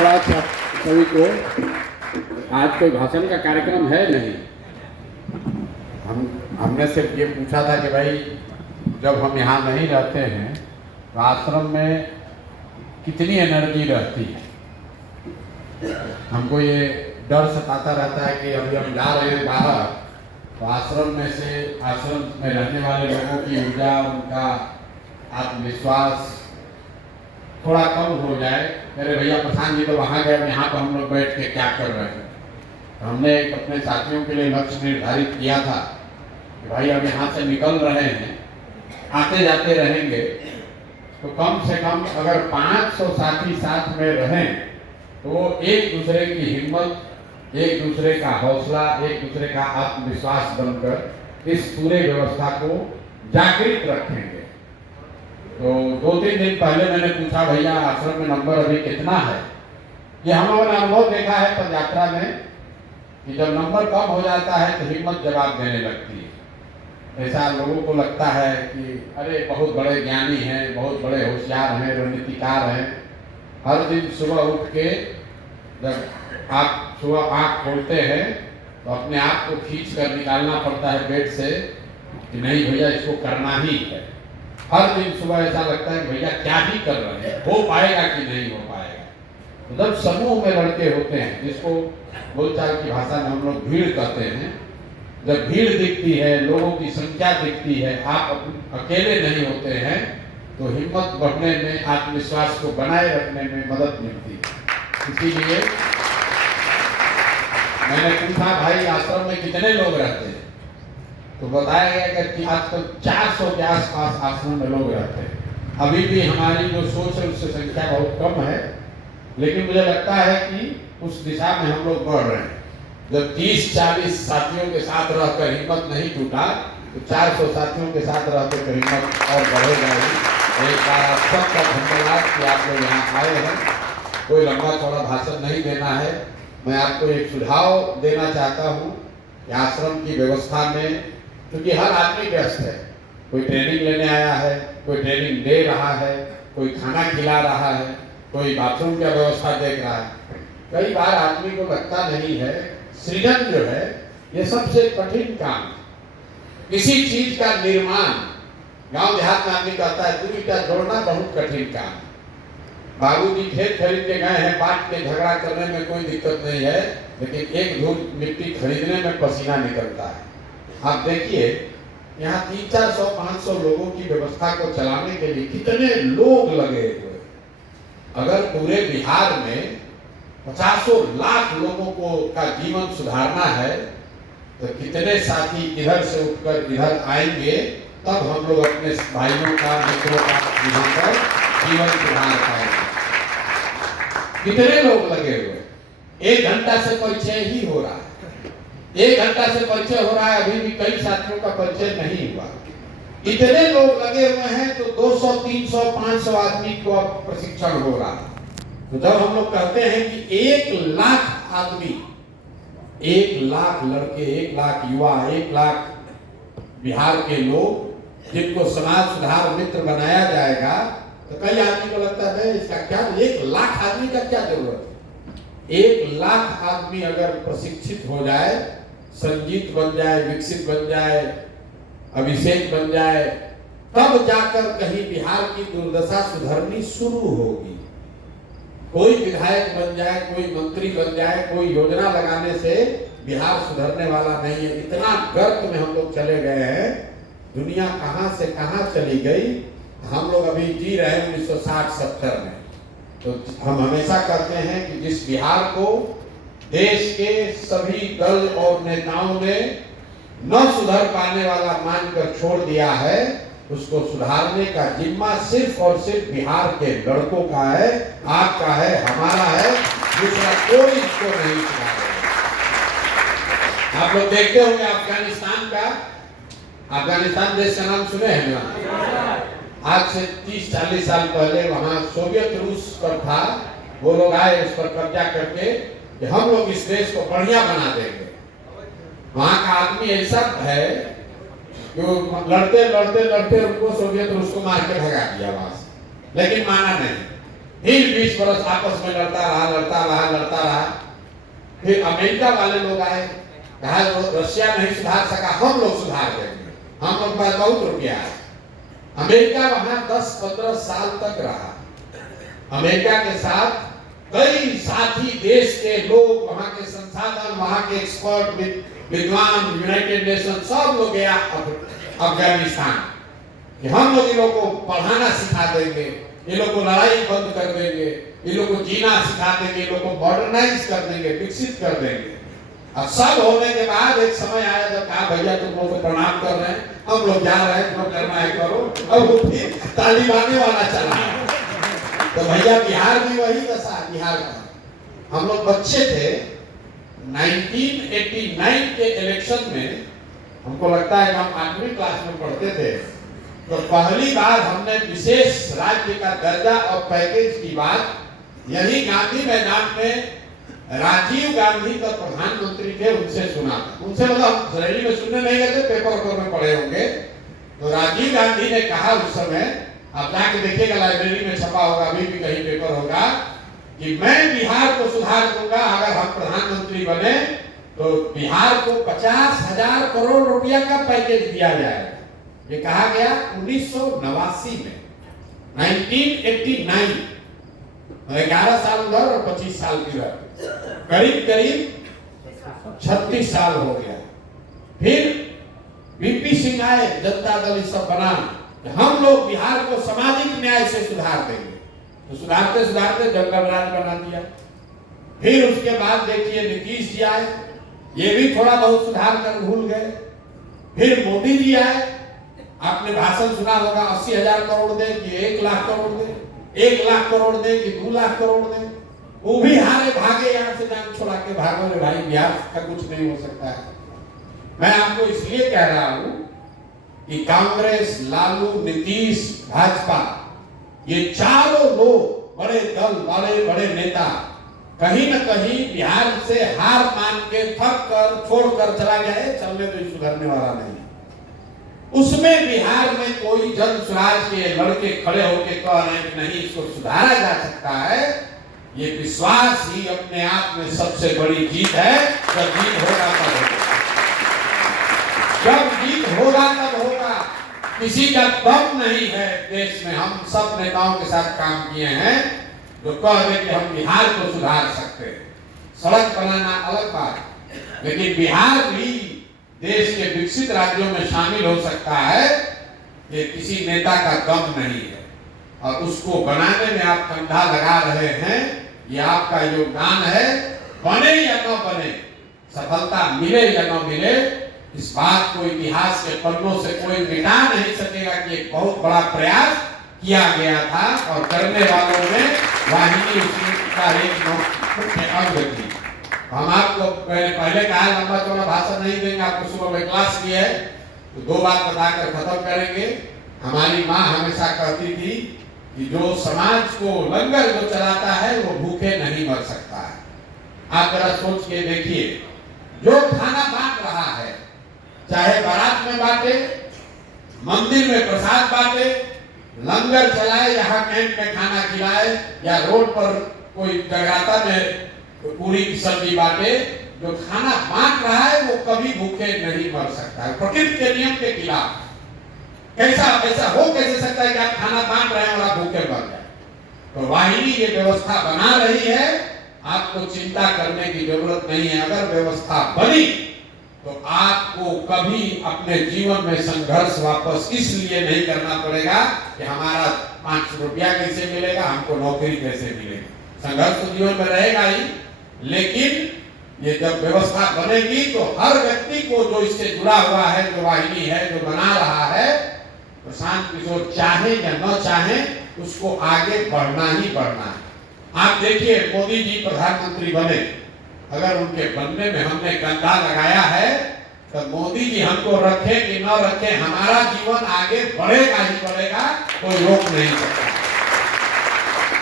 धन्यवाद सभी को। आज कोई भाषण का कार्यक्रम है नहीं, हमने सिर्फ ये पूछा था कि भाई जब हम यहाँ नहीं रहते हैं तो आश्रम में कितनी एनर्जी रहती है। हमको ये डर सताता रहता है कि अभी हम जा रहे हैं बाहर तो आश्रम में रहने वाले लोगों की ऊर्जा, उनका आत्मविश्वास थोड़ा कम हो जाए। मेरे भैया प्रशांत जी तो वहाँ गए, यहाँ पर हम लोग बैठ के क्या कर रहे हैं। तो हमने अपने साथियों के लिए लक्ष्य निर्धारित किया था कि भाई अब यहाँ से निकल रहे हैं, आते जाते रहेंगे तो कम से कम अगर 500 साथी साथ में रहें तो एक दूसरे की हिम्मत, एक दूसरे का हौसला, एक दूसरे का आत्मविश्वास बनकर इस पूरे व्यवस्था को जागृत रखेंगे। तो 2-3 दिन पहले मैंने पूछा भैया आश्रम में नंबर अभी कितना है। ये हम लोगों ने अनुभव देखा है पद यात्रा में कि जब नंबर कम हो जाता है तो हिम्मत जवाब देने लगती है। ऐसा लोगों को लगता है कि अरे बहुत बड़े ज्ञानी हैं, बहुत बड़े होशियार हैं, रणनीतिकार हैं। हर दिन सुबह उठ के जब आप सुबह आँख खोलते हैं तो अपने आप को खींच कर निकालना पड़ता है बेड से कि नहीं भैया इसको करना ही है। हर दिन सुबह ऐसा लगता है भैया क्या ही कर रहे हैं, हो पाएगा कि नहीं हो पाएगा। तो जब समूह में लड़के होते हैं, जिसको बोलचाल की भाषा में हम लोग भीड़ कहते हैं, जब भीड़ दिखती है, लोगों की संख्या दिखती है, आप अकेले नहीं होते हैं तो हिम्मत बढ़ने में, आत्मविश्वास को बनाए रखने में मदद मिलती है। इसीलिए मैंने पूछा भाई आश्रम में कितने लोग रहते हैं तो बताया गया कि आजकल 400 के आसपास आश्रम में लोग रहते हैं। अभी भी हमारी जो सोच है उससे संख्या बहुत कम है, लेकिन मुझे लगता है कि उस दिशा में हम लोग बढ़ रहे हैं। जब 30-40 साथियों के साथ रहकर हिम्मत नहीं टूटा तो 400 साथियों के साथ रहकर तो हिम्मत और बढ़ेगा ही। एक बार आप सबका धन्यवाद कि आप लोग यहाँ आए हैं। कोई लंबा चौड़ा भाषण नहीं देना है, मैं आपको एक सुझाव देना चाहता हूँ कि आश्रम की व्यवस्था में, क्योंकि हर आदमी व्यस्त है, कोई ट्रेनिंग लेने आया है, कोई ट्रेनिंग दे रहा है, कोई खाना खिला रहा है, कोई बाथरूम की व्यवस्था देख रहा है। कई बार आदमी को लगता नहीं है सृजन जो है ये सबसे कठिन काम। किसी चीज का निर्माण, गांव देहात में आदमी कहता है 2 ईंटा जोड़ना बहुत कठिन काम। बाबूजी खेत खरीद के गए हैं, बांट के झगड़ा करने में कोई दिक्कत नहीं है, लेकिन एक धूल मिट्टी खरीदने में पसीना निकलता है। आप देखिए यहाँ 300-400-500 लोगों की व्यवस्था को चलाने के लिए कितने लोग लगे हुए। अगर पूरे बिहार में 50 लाख लोगों को का जीवन सुधारना है तो कितने साथी इधर से उठकर इधर आएंगे, तब हम लोग अपने भाइयों का, मित्रों का यहाँ पर जीवन सुधार पाएंगे। कितने लोग लगे हुए, 1 घंटा से परिचय ही हो रहा है। 1 घंटा से परिचय हो रहा है, अभी भी कई साथियों का परिचय नहीं हुआ। इतने लोग लगे हुए हैं तो 200, 300, 500 आदमी को अब प्रशिक्षण हो रहा है। तो जब हम लोग कहते हैं कि 1 लाख आदमी, 1 लाख लड़के, 1 लाख युवा, 1 लाख बिहार के लोग जिनको समाज सुधार मित्र बनाया जाएगा, तो कई आदमी को लगता है इसका क्या, 1 लाख आदमी का क्या जरूरत है। 1 लाख आदमी अगर प्रशिक्षित हो जाए, संजीत बन जाए, विकसित बन जाए, अभिषेक बन जाए, तब जाकर कहीं बिहार की दुर्दशा सुधरनी शुरू होगी। कोई विधायक बन जाए, कोई मंत्री बन जाए, कोई योजना लगाने से बिहार सुधरने वाला नहीं है। इतना गर्त में हम लोग चले गए हैं, दुनिया कहां से कहां चली गई। हम लोग अभी जी रहे हैं 1960-70 में। तो हम हमेशा कहते हैं कि जिस बिहार को देश के सभी दल और नेताओं ने न सुधर पाने वाला मानकर छोड़ दिया है, उसको सुधारने का जिम्मा सिर्फ और सिर्फ बिहार के लड़कों का है, आपका है, हमारा है। दूसरा कोई इसको नहीं सुधारेगा। आप लोग देखते होंगे अफगानिस्तान देश का नाम सुने हैं ना? आज से 30-40 साल पहले वहां सोवियत रूस पर था, वो लोग आए उस पर कब्जा करके कि हम लोग इस देश को बढ़िया बना देंगे। वहां का आदमी ऐसा है कि लड़ते लड़ते लड़ते उनको सोवियत रूस को मार के भगा दिया वहां से, लेकिन माना नहीं। फिर 20 वर्ष आपस में लड़ता रहा। फिर अमेरिका वाले लोग आए, कहा रशिया नहीं सुधार सका, हम लोग सुधार देंगे, हम लोग पास बहुत रुपया है। अमेरिका वहां 10-15 साल तक रहा। अमेरिका के साथ कई साथी देश के लोग, वहां के संसाधन, वहां के एक्सपर्ट, विद्वान, यूनाइटेड नेशन सब लोग गया अफगानिस्तान कि हम लोग इन लोग को पढ़ाना सिखा देंगे, ये लोग को लड़ाई बंद कर देंगे, ये लोग को जीना सिखा देंगे, ये लोग को मॉडर्नाइज कर देंगे, विकसित कर देंगे। अब सब होने के बाद एक समय आया जब कहा भैया तुम लोग को प्रणाम कर रहे हैं, हम लोग जा रहे हैं, जो करना है करो। अब वो फिर तालिबानी वाला चला। तो भैया बिहार भी वही दशा, बिहार का हम लोग बच्चे थे 1989 के इलेक्शन में, हमको लगता है हम 8वीं क्लास में पढ़ते थे, तो पहली बार हमने विशेष राज्य का दर्जा और पैकेज की बात यही गांधी मैदान में राजीव गांधी का प्रधानमंत्री थे उनसे सुना। उनसे मतलब रैली में सुनने नहीं गए थे, पेपर में पढ़े होंगे। तो राजीव गांधी ने कहा उस समय, आप जाके देखिएगा लाइब्रेरी में छपा होगा, अभी भी कहीं पेपर होगा, कि मैं बिहार को सुधार दूंगा अगर हम प्रधानमंत्री बने तो बिहार को 50,000 करोड़ रुपया का पैकेज दिया जाएगा। ये कहा गया 1989 में, 1989, 11 साल उधर और 25 साल की इधर, करीब 36 साल हो गया। फिर वीपी सिंह आए, जनता दल सब बना, हम लोग बिहार को सामाजिक न्याय से सुधार देंगे। तो सुधारते सुधारते जंगल राज बना दिया। फिर उसके बाद देखिए नीतीश जी आए, ये भी थोड़ा बहुत सुधार कर भूल गए। फिर मोदी जी आए, आपने भाषण सुना होगा, 80,000 करोड़ दे कि 1 लाख करोड़ दे, 1 लाख करोड़ दे कि 2 लाख करोड़ दे, वो भी हारे भागे, यहाँ से जान छोड़ा के भागो रे भाई, बिहार का कुछ नहीं हो सकता है। मैं आपको इसलिए कह रहा हूं कि कांग्रेस, लालू, नीतीश, भाजपा, ये चारों लोग बड़े दल, बड़े नेता कहीं न कहीं बिहार से हार मान के थक कर छोड़कर चला गया, चलने तो सुधरने वाला नहीं। उसमें बिहार में कोई जन स्वराज के लड़के खड़े होकर कह रहे हैं कि नहीं इसको सुधारा जा सकता है, ये विश्वास ही अपने आप में सबसे बड़ी जीत है। जब जीत होगा तब होगा, जब जीत होगा तब होगा। किसी का दम नहीं है देश में। हम सब नेताओं के साथ काम किए हैं जो कह रहे कि हम बिहार को सुधार सकते हैं। सड़क बनाना अलग बात, लेकिन बिहार भी देश के विकसित राज्यों में शामिल हो सकता है, ये किसी नेता का दम नहीं है। और उसको बनाने में आप कंधा लगा रहे हैं, ये आपका योगदान है। बने या न बने, सफलता मिले या न मिले, इस बात को इतिहास के पन्नों से कोई मिटा नहीं सकेगा कि एक बहुत बड़ा प्रयास किया गया था और करने वालों में वाहिनी का एक मुख्य अंग थी। हम आपको पहले कहा लंबा चौड़ा भाषण नहीं देंगे, आपको सुबह में क्लास की है तो 2 बात बताकर खत्म करेंगे। हमारी माँ हमेशा कहती थी कि जो समाज को लंगर जो चलाता है वो भूखे नहीं मर सकता है। आप जरा सोच के देखिए, जो खाना बांट रहा है, चाहे बारात में बांटे, मंदिर में प्रसाद बांटे, लंगर चलाए, यहाँ कैंप में खाना खिलाए, या रोड पर कोई जगराता में पूरी की सब्जी बांटे, जो खाना बांट रहा है वो कभी भूखे नहीं मर सकता है। प्रकृति के नियम के खिलाफ कैसा हो कैसे सकता है कि आप खाना बांट रहे हैं और आप भूखे मर जाए। तो वाहिनी ये व्यवस्था बना रही है, आपको चिंता करने की जरूरत नहीं है। अगर व्यवस्था बनी तो आपको कभी अपने जीवन में संघर्ष वापस इसलिए नहीं करना पड़ेगा कि हमारा 500 रुपया कैसे मिलेगा, हमको नौकरी कैसे मिलेगी। संघर्ष तो जीवन में रहेगा ही, लेकिन ये जब व्यवस्था बनेगी तो हर व्यक्ति को जो इससे जुड़ा हुआ है, जो वाहिनी है, जो बना रहा है, प्रशांत किशोर चाहे या न चाहे उसको आगे बढ़ना ही बढ़ना है। आप देखिए मोदी जी प्रधानमंत्री बने, अगर उनके बनने में हमने कंधा लगाया है तो मोदी जी हमको रखे कि न रखे, हमारा जीवन आगे बढ़ेगा ही बढ़ेगा, कोई रोक नहीं सकता।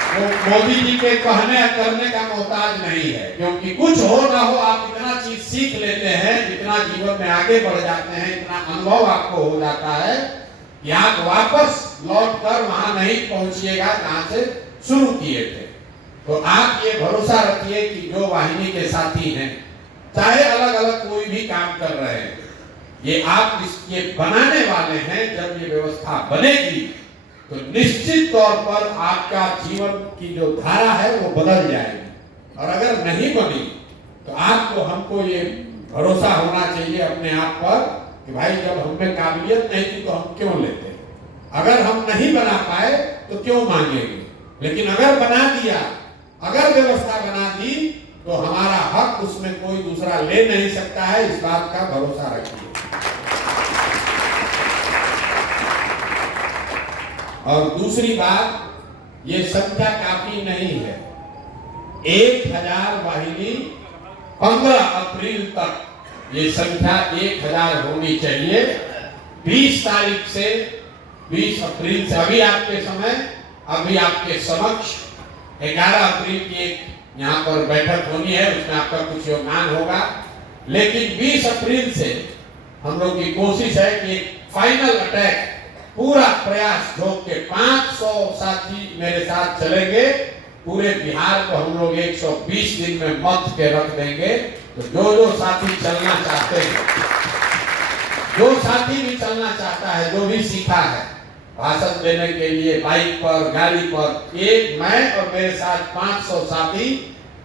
तो मोदी जी के कहने करने का मोहताज नहीं है, क्योंकि कुछ हो ना हो आप इतना चीज सीख लेते हैं, इतना जीवन में आगे बढ़ जाते हैं, इतना अनुभव आपको हो जाता है कि आप वापस लौटकर वहां नहीं पहुंचिएगा जहां से शुरू किए थे। तो आप ये भरोसा रखिए कि जो वाहिनी के साथी हैं, चाहे अलग अलग कोई भी काम कर रहे हैं, ये आप ये बनाने वाले हैं। जब ये व्यवस्था बनेगी तो निश्चित तौर पर आपका जीवन की जो धारा है वो बदल जाएगी। और अगर नहीं बनी तो आपको हमको ये भरोसा होना चाहिए अपने आप पर कि भाई जब हमें काबिलियत नहीं थी तो हम क्यों लेते। अगर हम नहीं बना पाए तो क्यों मांगेंगे, लेकिन अगर बना दिया, अगर व्यवस्था बना दी तो हमारा हक उसमें कोई दूसरा ले नहीं सकता है। इस बात का भरोसा रखिए। और दूसरी बात, ये संख्या काफी नहीं है। 1000 वाहिनी 15 अप्रैल तक ये संख्या 1000 होनी चाहिए। 20 तारीख से 20 अप्रैल से अभी आपके समक्ष 11 अप्रैल की एक यहाँ पर बैठक होनी है, उसमें आपका कुछ योगदान होगा। लेकिन 20 अप्रैल से हम लोग की कोशिश है कि फाइनल अटैक पूरा प्रयास जो के 500 साथी मेरे साथ चलेंगे। पूरे बिहार को हम लोग 120 दिन में मत के रख देंगे। तो जो साथी चलना चाहते हैं, जो साथी भी चलना चाहता है, जो भी सीखा है भाषण देने के लिए बाइक पर, गाड़ी पर, एक मैं और मेरे साथ 500 साथी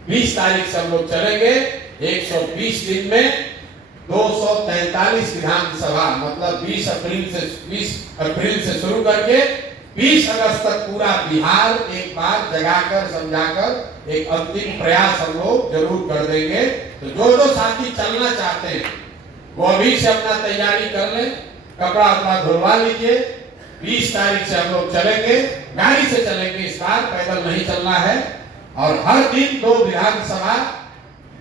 20 तारीख से हम लोग चलेंगे। 120 दिन में 243 विधानसभा, मतलब 20 अप्रैल से शुरू करके 20 अगस्त तक पूरा बिहार एक बार जगाकर समझाकर एक अंतिम प्रयास हम लोग जरूर कर देंगे। तो जो साथी चलना चाहते हैं वो अभी से अपना तैयारी कर लें, कपड़ा अपना धुलवा लीजिए। 20 तारीख से हम लोग चलेंगे, गाड़ी से चलेंगे, इस बार पैदल नहीं चलना है। और हर दिन 2 विधानसभा,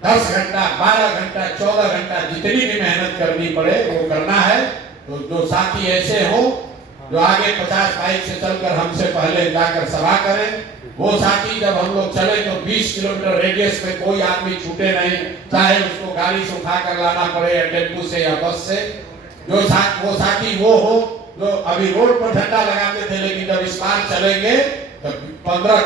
10 घंटा, 12 घंटा, 14 घंटा, जितनी भी मेहनत करनी पड़े वो करना है। तो जो साथी ऐसे हो जो आगे 50 बाइक से चलकर हमसे पहले जाकर सभा करें, वो साथी जब हम लोग चले तो 20 किलोमीटर रेडियस में कोई आदमी छूटे नहीं, चाहे उसको गाड़ी से उठा कर लाना पड़े या टेम्पू से या बस से। वो साथी वो हो जो अभी रोड पर झंडा लगाते थे, लेकिन जब इस बार चलेंगे तो 15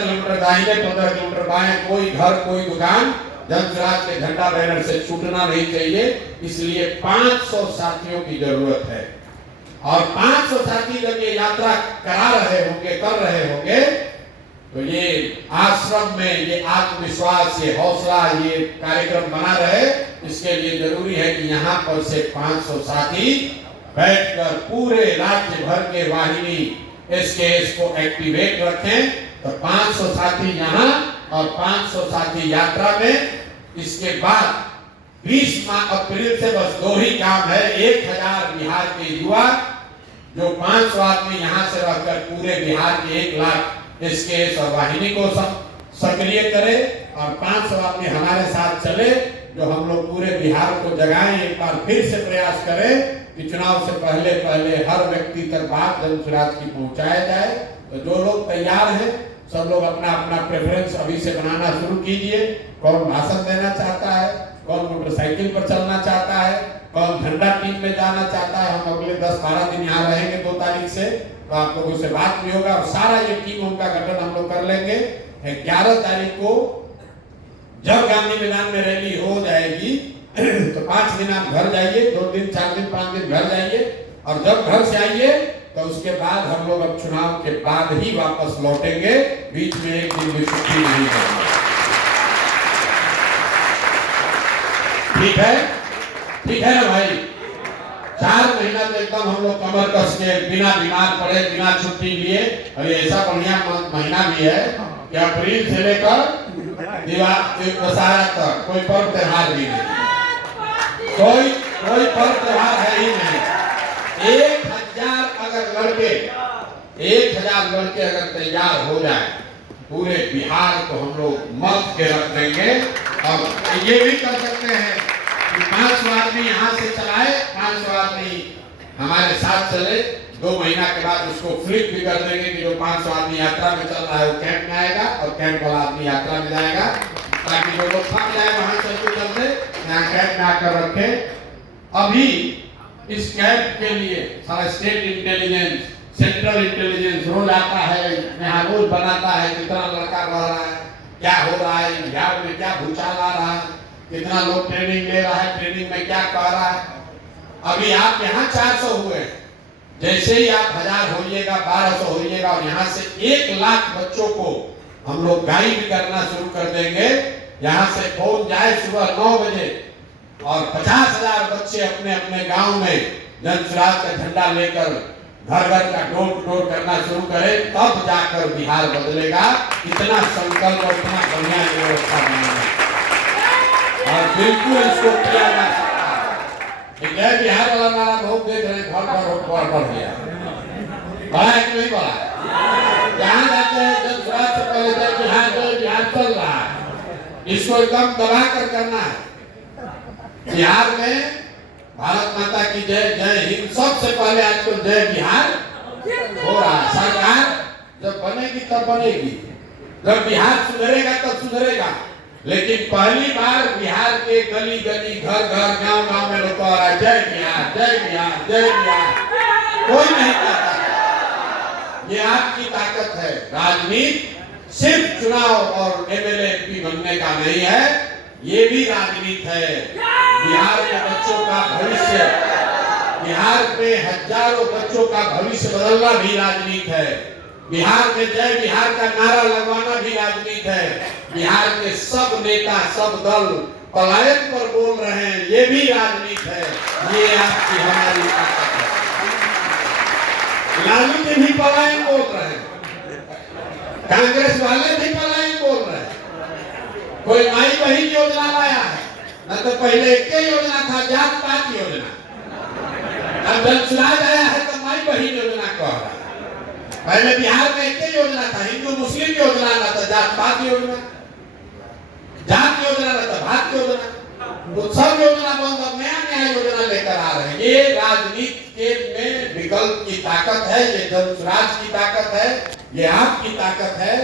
किलोमीटर दाहिने, 15 किलोमीटर बाएं, कोई घर, कोई दुकान जन स्वराज के झंडा बैनर से छूटना नहीं चाहिए। इसलिए 500 साथियों की जरूरत है। और 500 साथी जब ये यात्रा करा रहे होंगे, कर रहे होंगे, तो ये आश्रम में ये आत्मविश्वास, ये हौसला, ये कार्यक्रम बना रहे। इसके लिए जरूरी है कि यहाँ पर से 500 साथी बैठकर पूरे राज्य भर के वाहिनी एसकेएस को एक्टिवेट रखें। तो 500 साथी यहाँ और 500 साथी यात्रा में। इसके बाद 20 अप्रैल से बस 2 ही काम है। 1000 बिहार के युवा, जो 500 आदमी यहाँ से रहकर पूरे बिहार के 1 लाख एसकेएस और वाहिनी को सक्रिय करे, और 500 आदमी हमारे साथ चले, जो हम लोग पूरे बिहार को जगाएं। एक बार फिर से प्रयास करें कि चुनाव से पहले हर व्यक्ति तक बात जन स्वराज की पहुंचाया जाए। तो जो लोग तैयार हैं, सब लोग अपना अपना प्रेफरेंस अभी से बनाना शुरू कीजिए। कौन भाषण देना चाहता है, कौन मोटरसाइकिल पर चलना चाहता है, कौन झंडा टीम में जाना चाहता है। हम अगले 10-12 दिन यहाँ रहेंगे 2 तारीख से, तो आप लोगों से बात भी होगा और सारा ये टीमों का गठन हम लोग कर लेंगे। 11 तारीख को जब गांधी मैदान में रैली हो जाएगी तो 5 दिन आप घर जाइए, 2 दिन, 4 दिन, 5 दिन घर जाइए, और जब घर से आइए तो उसके बाद हम लोग अब चुनाव के बाद ही वापस लौटेंगे। बीच में एक दिन भी छुट्टी नहीं करेंगे। ठीक है, ठीक है ना भाई? 4 महीना तो एकदम हम लोग कमर कस के, बिना बीमार पड़े, बिना छुट्टी लिए। अरे ऐसा बढ़िया महीना भी है कि अप्रैल से लेकर दशहरा तक कोई पर्व त्योहार भी नहीं, कोई पर्व त्योहार है ही नहीं। 1000 लड़के अगर तैयार हो जाए, पूरे बिहार को हम लोग मत के रख देंगे। और ये भी कर सकते हैं कि 500 आदमी यहाँ से चलाए, 500 आदमी हमारे साथ चले। 2 महीना के बाद उसको फ्लिप भी कर देंगे कि जो 500 आदमी यात्रा में चल रहा है वो कैंप में आएगा और कैंप वाला आदमी यात्रा में जाएगा, ताकि जो लोग थक जाए वहां चलते चलते यहाँ कैंप में आकर रखे। अभी इस कैंप के लिए सारा स्टेट इंटेलिजेंस, सेंट्रल इंटेलिजेंस रोज आता है, यहाँ रोज बनाता है कितना लड़का रह रहा है, क्या हो रहा है, बिहार में क्या भूचाल आ रहा है, कितना लोग ट्रेनिंग ले रहा है, ट्रेनिंग में क्या कह रहा है। अभी आप यहाँ 400 हुए, जैसे ही आप 1000 होइएगा, 1200 होइएगा और यहाँ से 1 लाख बच्चों को हम लोग गाइड करना शुरू कर देंगे। यहाँ से फोन जाए सुबह 9 बजे और 50,000 बच्चे अपने अपने गांव में जन स्वराज का झंडा लेकर घर घर का डोर टू डोर करना शुरू करें, तब जाकर बिहार बदलेगा। इतना संकल्प और इतना बढ़िया व्यवस्था बनाना और बिल्कुल इसको किया जा सकता है। जय बिहार वाला नारा बहुत देख रहे हैं, घर बढ़ गया, बड़ा है कि नहीं बड़ा है? जहाँ जाते हैं जन स्वराज से पहले जय बिहार चल रहा है, इसको एकदम दबा कर करना है। बिहार में भारत माता की जय, जय हिंद, सबसे पहले आजकल जय बिहार हो रहा है। सरकार जब बनेगी तब बनेगी, जब बिहार सुधरेगा तब सुधरेगा, लेकिन पहली बार बिहार के गली गली, घर घर, गांव गांव में लोग कह रहा है जय बिहार, जय बिहार, जय बिहार। कोई नहीं कहता, ये आपकी ताकत है। राजनीति सिर्फ चुनाव और एमएलए एमपी बनने का नहीं है, ये भी राजनीति है। बिहार के बच्चों का भविष्य, बिहार में हजारों बच्चों का भविष्य बदलना भी राजनीति है। बिहार में जय बिहार का नारा लगवाना भी राजनीति है। बिहार के सब नेता, सब दल पलायन पर बोल रहे हैं, ये भी राजनीति है। ये आपकी हमारी ताकत है। लालू जी भी पलायन बोल रहे हैं, कांग्रेस वाले भी पलायन बोल रहे हैं। कोई माई बहन योजना लाया है, न तो पहले एक योजना था जात पात योजना, अब जन स्वराज आया है तो माई बहन योजना कह रहा है। पहले बिहार में एक योजना था, हिंदू मुस्लिम योजना, न तो जात पात योजना, जात योजना न तो भात योजना, तो सब योजना बंद, अब नया नया योजना लेकर आ रहे हैं। ये राजनीति के में विकल्प की ताकत है, ये जन स्वराज की ताकत है, ये आपकी ताकत है।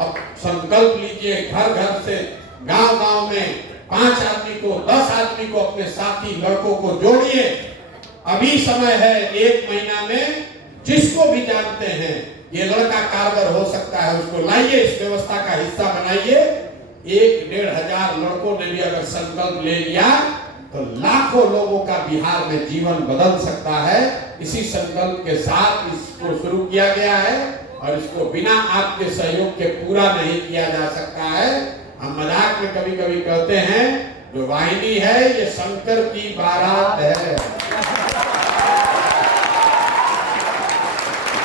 अब संकल्प लीजिए, घर घर से, गांव गांव में 5 आदमी को, 10 आदमी को, अपने साथी लड़कों को जोड़िए। अभी समय है, 1 महीना में जिसको भी जानते हैं ये लड़का कारगर हो सकता है, उसको लाइए, इस व्यवस्था का हिस्सा बनाइए। 1-1.5 हजार लड़कों ने भी अगर संकल्प ले लिया तो लाखों लोगों का बिहार में जीवन बदल सकता है। इसी संकल्प के साथ इसको शुरू किया गया है और इसको बिना आपके सहयोग के पूरा नहीं किया जा सकता है। हम मजाक में कभी कभी कहते हैं, जो वाहिनी है ये शंकर की बारात है,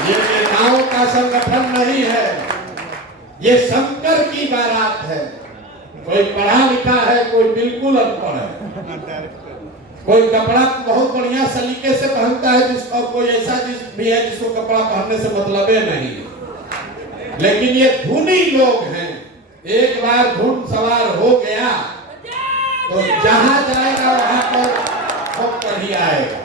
ये नेताओं का संगठन नहीं है, ये शंकर की बारात है। कोई पढ़ा लिखा है, कोई बिल्कुल अनपढ़ है, कोई कपड़ा बहुत बढ़िया सलीके से पहनता है, जिसको कोई ऐसा भी है जिसको कपड़ा पहनने से मतलब नहीं, लेकिन ये धुनी लोग हैं। एक बार धुन सवार हो गया तो जहां जाएगा वहां पर कर ही आएगा।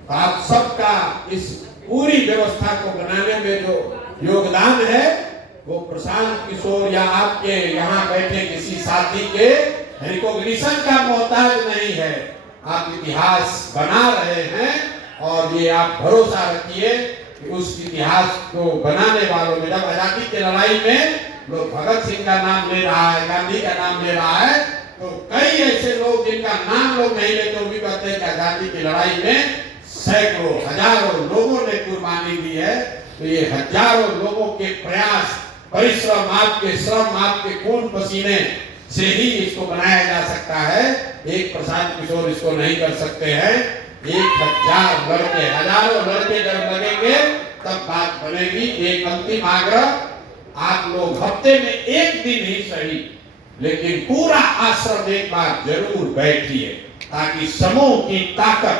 तो आप सबका इस पूरी व्यवस्था को बनाने में जो योगदान है वो प्रशांत किशोर या आपके यहाँ बैठे किसी साथी के रिकॉग्निशन का मोहताज नहीं है। आप इतिहास बना रहे हैं और ये आप भरोसा रखिए कि उस इतिहास को बनाने वालों में, जब आजादी की लड़ाई में लोग भगत सिंह का नाम ले रहा है, गांधी का नाम ले रहा है, तो कई ऐसे लोग जिनका नाम लोग नहीं लेते, वो भी कहते हैं कि आजादी की लड़ाई में सैकड़ों हजारों लोगों ने कुर्बानी दी है। तो ये हजारों लोगों के प्रयास, परिश्रम, आपके श्रम, आपके खून पसीने से ही इसको बनाया जा सकता है। एक प्रशांत किशोर इसको नहीं कर सकते हैं। 1000 लड़के, हजारों लड़के जब लगेंगे तब बात बनेगी। एक अंतिम आग्रह, आप लोग हफ्ते में 1 दिन ही सही, लेकिन पूरा आश्रम एक बार जरूर बैठिए, ताकि समूह की ताकत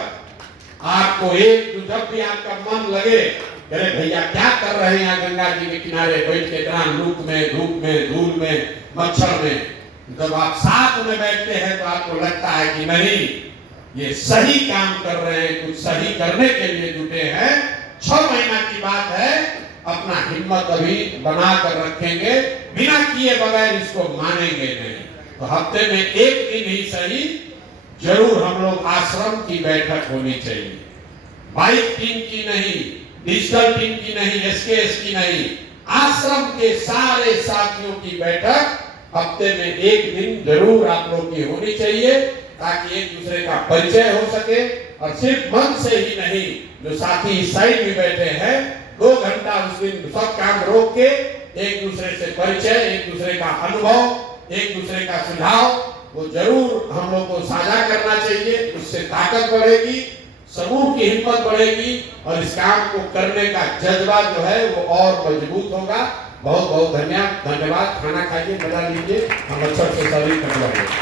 आपको, एक जब भी आपका मन लगे अरे भैया क्या कर रहे हैं यहाँ गंगा जी के किनारे बैठ के, इतना लूप में, धूप में, धूल में, मच्छर में, जब आप साथ में बैठते हैं तो आपको लगता है कि नहीं, ये सही काम कर रहे हैं, कुछ सही करने के लिए जुटे हैं। 6 महीना की बात है, अपना हिम्मत अभी बना कर रखेंगे, बिना किए बगैर इसको मानेंगे नहीं। तो हफ्ते में 1 दिन ही सही जरूर हम लोग आश्रम की बैठक होनी चाहिए। बाइक टीम की नहीं, डिजिटल टीम की नहीं, एसकेएस की नहीं, आश्रम के सारे साथियों की बैठक हफ्ते में एक दिन जरूर आप लोग की होनी चाहिए, ताकि एक दूसरे का परिचय हो सके। और सिर्फ मन से ही नहीं, जो साथी इस साइड में बैठे हैं, 2 घंटा उस दिन सब काम रोक के एक दूसरे से परिचय, एक दूसरे का अनुभव, एक दूसरे का सुझाव वो जरूर हम लोग को साझा करना चाहिए। उससे ताकत बढ़ेगी, समूह की हिम्मत बढ़ेगी और इस काम को करने का जज्बा जो है वो और मजबूत होगा। बहुत बहुत धन्यवाद। खाना खाइए, मजा लीजिए, हम अच्छा से सभी करवाएंगे।